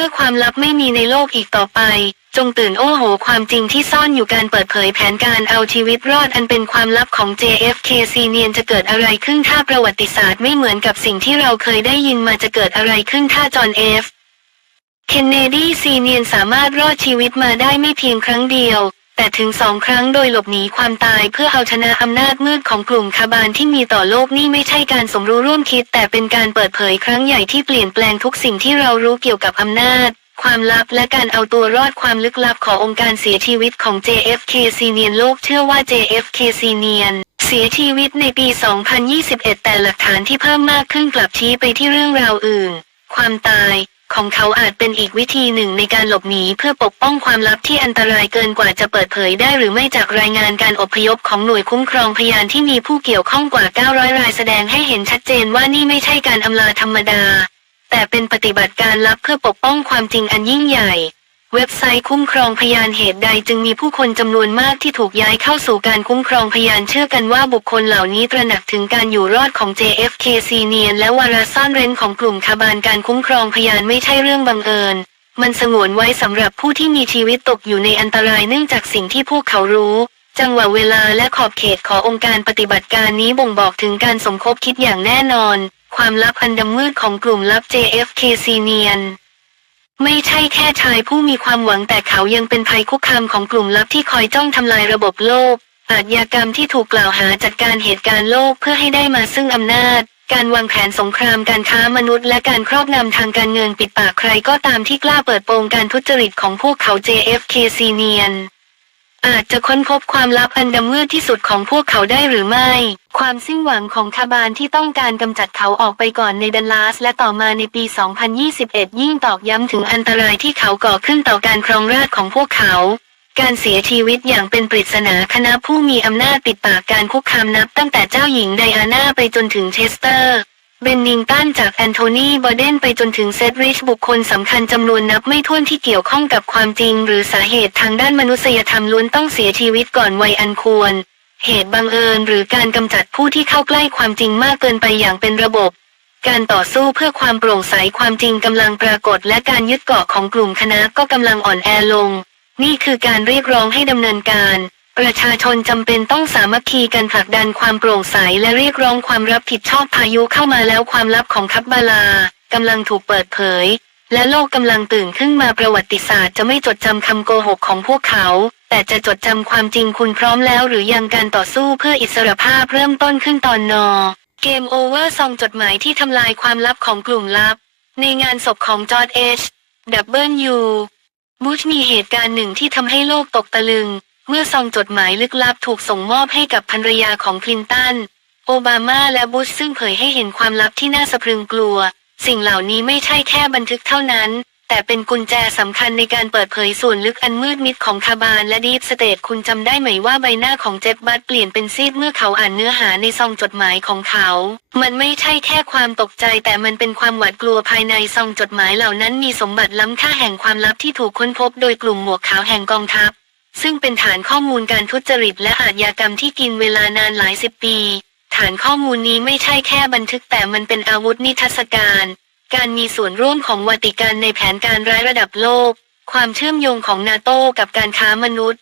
มื่อความลับไม่มีในโลกอีกต่อไป จงตื่นโอ้โห ความจริงที่ซ่อนอยู่การเปิดเผยแผนการเอาชีวิตรอดอันเป็นความลับของ JFK ซีเนียนจะเกิดอะไรขึ้นถ้าประวัติศาสตร์ไม่เหมือนกับสิ่งที่เราเคยได้ยินมาจะเกิดอะไรขึ้นถ้าจอห์นเอฟเคนเนดีซีเนียนสามารถรอดชีวิตมาได้ไม่เพียงครั้งเดียว แต่ถึงสองครั้งโดยหลบหนีความตายเพื่อเอาชนะอำนาจมืดของกลุ่มคาบานที่มีต่อโลกนี่ไม่ใช่การสมรู้ร่วมคิด แต่เป็นการเปิดเผยครั้งใหญ่ที่เปลี่ยนแปลงทุกสิ่งที่เรารู้เกี่ยวกับอำนาจ ความลับและการเอาตัวรอดความลึกลับขององค์การเสียชีวิตของ JFK ซีเนียนโลกเชื่อว่า JFK ซีเนียนเสียชีวิตในปี 2021 แต่หลักฐานที่เพิ่มมากขึ้นกลับชี้ไปที่เรื่องราวอื่น ความตาย ของเขาอาจเป็นอีกวิธีหนึ่งในการหลบหนีเพื่อปกป้องความลับที่อันตรายเกินกว่าจะเปิดเผยได้หรือไม่จากรายงานการอพยพของหน่วยคุ้มครองพยานที่มีผู้เกี่ยวข้องกว่า 900 รายแสดงให้เห็นชัดเจนว่านี่ไม่ใช่การอำลาธรรมดา แต่เป็นปฏิบัติการลับเพื่อปกป้องความจริงอันยิ่งใหญ่ เว็บไซต์คุ้มครองพยานเหตุใดจึงมีผู้คนจำนวนมากที่ถูกย้ายเข้าสู่การคุ้มครองพยานเชื่อกันว่าบุคคลเหล่านี้ตระหนักถึงการอยู่รอดของ JFK ซีเนียนและวาระซ่อนเร้นของกลุ่มคาบานการคุ้มครองพยานไม่ใช่เรื่องบังเอิญ มันสงวนไว้สำหรับผู้ที่มีชีวิตตกอยู่ในอันตรายเนื่องจากสิ่งที่พวกเขารู้ จังหวะเวลาและขอบเขตขององค์การปฏิบัติการนี้บ่งบอกถึงการสมคบคิดอย่างแน่นอน ความลับอันดำมืดของกลุ่มลับ JFK ซีเนียน ไม่ใช่แค่ชายผู้มีความหวังแต่เขายังเป็นภัยคุกคามของกลุ่มลับที่คอยจ้องทำลายระบบโลก อาชญากรรมที่ถูกกล่าวหาจัดการเหตุการณ์โลกเพื่อให้ได้มาซึ่งอำนาจ การวางแผนสงครามการค้ามนุษย์ และการครอบงำทางการเงินปิดปากใครก็ตามที่กล้าเปิดโปงการทุจริตของพวกเขา JFK ซีเนียน อาจจะค้นพบความลับอันดำมืดที่สุดของพวกเขาได้หรือไม่ ความสิ้นหวังของคาบานที่ต้องการกำจัดเขาออกไปก่อนในดันลาสและต่อมาในปี 2021 ยิ่งตอกย้ำถึงอันตรายที่เขาก่อขึ้นต่อการครองราชของพวกเขา การเสียชีวิตอย่างเป็นปริศนาคณะผู้มีอำนาจปิดปากการคุกคามนับตั้งแต่เจ้าหญิงไดอาน่าไปจนถึงเชสเตอร์ เบนนิงตันจากแอนโทนีบอเดนไปจนถึงเซดริชบุคคลสำคัญจำนวนนับไม่ถ้วนที่เกี่ยวข้องกับความจริง หรือสาเหตุทางด้านมนุษยธรรมล้วนต้องเสียชีวิตก่อนวัยอันควร เหตุบังเอิญหรือการกำจัดผู้ที่เข้าใกล้ความจริงมากเกินไปอย่างเป็นระบบ การต่อสู้เพื่อความโปร่งใสความจริงกำลังปรากฏ และการยึดเกาะของกลุ่มคณะก็กำลังอ่อนแอลง นี่คือการเรียกร้องให้ดำเนินการ ประชาชนจำเป็นต้องสามัคคีกันผลักดันความโปร่งใสและเรียกร้องความรับผิดชอบพายุเข้ามาแล้วความลับของคับบาลากำลังถูกเปิดเผย และโลกกำลังตื่นขึ้นมาประวัติศาสตร์จะไม่จดจำคำโกหกของพวกเขา แต่จะจดจำความจริงคุณพร้อมแล้วหรือยังการต่อสู้เพื่ออิสรภาพเริ่มต้นขึ้นตอนนอเกมโอเวอร์ซองจดหมายที่ทำลายความลับของกลุ่มลับ ในงานศพของจอร์ดเอชดับเบิลยูบูชมีเหตุการณ์หนึ่งที่ทำให้โลกตกตะลึง เมื่อซองจดหมายลึกลับถูกส่งมอบให้กับภรรยาของคลินตัน โอบามาและบุชซึ่งเผยให้เห็นความลับที่น่าสะพรึงกลัว สิ่งเหล่านี้ไม่ใช่แค่บันทึกเท่านั้น แต่เป็นกุญแจสำคัญในการเปิดเผยส่วนลึกอันมืดมิดของคาบานและดีฟสเตทคุณจำได้ไหมว่าใบหน้าของเจฟบัตเปลี่ยนเป็นซีดเมื่อเขาอ่านเนื้อหาในซองจดหมายของเขา มันไม่ใช่แค่ความตกใจ แต่มันเป็นความหวาดกลัวภายในซองจดหมายเหล่านั้นมีสมบัติล้ำค่าแห่งความลับที่ถูกค้นพบ โดยกลุ่มหมวกขาวแห่งกองทัพ ซึ่งเป็นฐานข้อมูลการทุจริตและอาชญากรรมที่กินเวลานานหลายสิบปี ฐานข้อมูลนี้ไม่ใช่แค่บันทึกแต่มันเป็นอาวุธนิทรรศการ การมีส่วนร่วมของวาติกันในแผนการร้ายระดับโลก ความเชื่อมโยงของนาโต้กับการค้ามนุษย์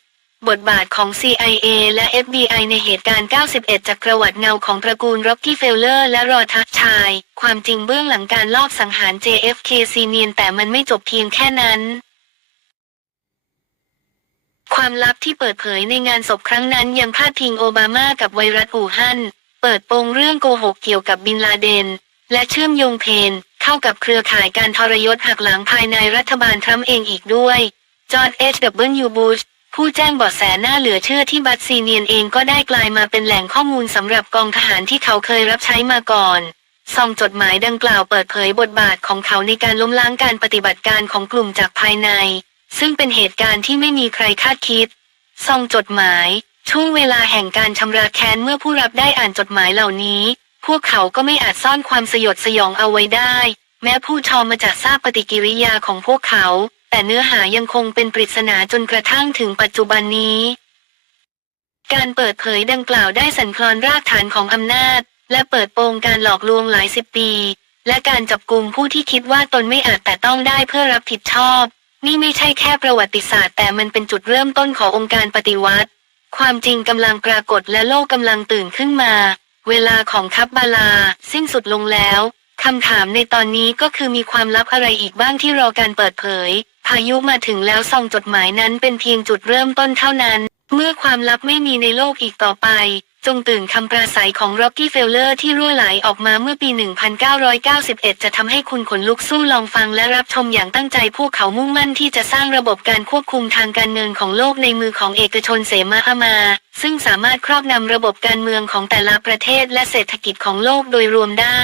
บทบาทของ CIA และ FBI ในเหตุการณ์ 91จากประวัติเงาของตระกูลร็อกกี้เฟลเลอร์และรอทัชชาย ความจริงเบื้องหลังการลอบสังหาร JFK ซีเนียนแต่มันไม่จบเพียงแค่นั้น ความลับที่เปิดเผยในงานศพครั้งนั้นยังพาดพิงโอบามากับไวรัสอู่ฮั่น เปิดโปงเรื่องโกหกเกี่ยวกับบินลาเดน และเชื่อมโยงเพน เข้ากับเครือข่ายการทรยศหักหลังภายในรัฐบาลทรัมป์เองอีกด้วย จอห์นเอชดับเบิลยูบูชผู้แจ้งเบาะแสหน้าเหลือเชื่อที่บัตซีเนียนเองก็ได้กลายมาเป็นแหล่งข้อมูลสำหรับกองทหารที่เขาเคยรับใช้มาก่อนซองจดหมายดังกล่าวเปิดเผยบทบาทของเขาในการล้มล้างการปฏิบัติการของกลุ่มจากภายใน ซึ่งเป็นเหตุการณ์ที่ไม่มีใครคาดคิด ซองจดหมาย ช่วงเวลาแห่งการชำระแค้นเมื่อผู้รับได้อ่านจดหมายเหล่านี้ พวกเขาก็ไม่อาจซ่อนความสยดสยองเอาไว้ได้ แม้ผู้ชอมาจากทราบปฏิกิริยาของพวกเขา แต่เนื้อหายังคงเป็นปริศนาจนกระทั่งถึงปัจจุบันนี้การเปิดเผยดังกล่าวได้สั่นคลอนรากฐานของอำนาจ และเปิดโปงการหลอกลวงหลายสิบปี และการจับกลุ่มผู้ที่คิดว่าตนไม่อาจแต่ต้องได้เพื่อรับผิดชอบ นี่ไม่ใช่แค่ประวัติศาสตร์แต่มันเป็นจุดเริ่มต้นขององค์การปฏิวัติ ความจริงกำลังปรากฏและโลกกำลังตื่นขึ้นมา เวลาของคับบาลา สิ้นสุดลงแล้วคำถามในตอนนี้ก็คือมีความลับอะไรอีกบ้างที่รอการเปิดเผย พายุมาถึงแล้วซองจดหมายนั้นเป็นเพียงจุดเริ่มต้นเท่านั้น เมื่อความลับไม่มีในโลกอีกต่อไป จงตื่นคำปราศัยของร็อกกี้เฟลเลอร์ที่รั่วไหลออกมาเมื่อปี 1991 จะทำให้คุณขนลุกสู้ลองฟังและรับชมอย่างตั้งใจพวกเขามุ่งมั่นที่จะสร้างระบบการควบคุมทางการเงินของโลกในมือของเอกชนเสมาอามา ซึ่งสามารถครอบนำระบบการเมืองของแต่ละประเทศและเศรษฐกิจของโลกโดยรวมได้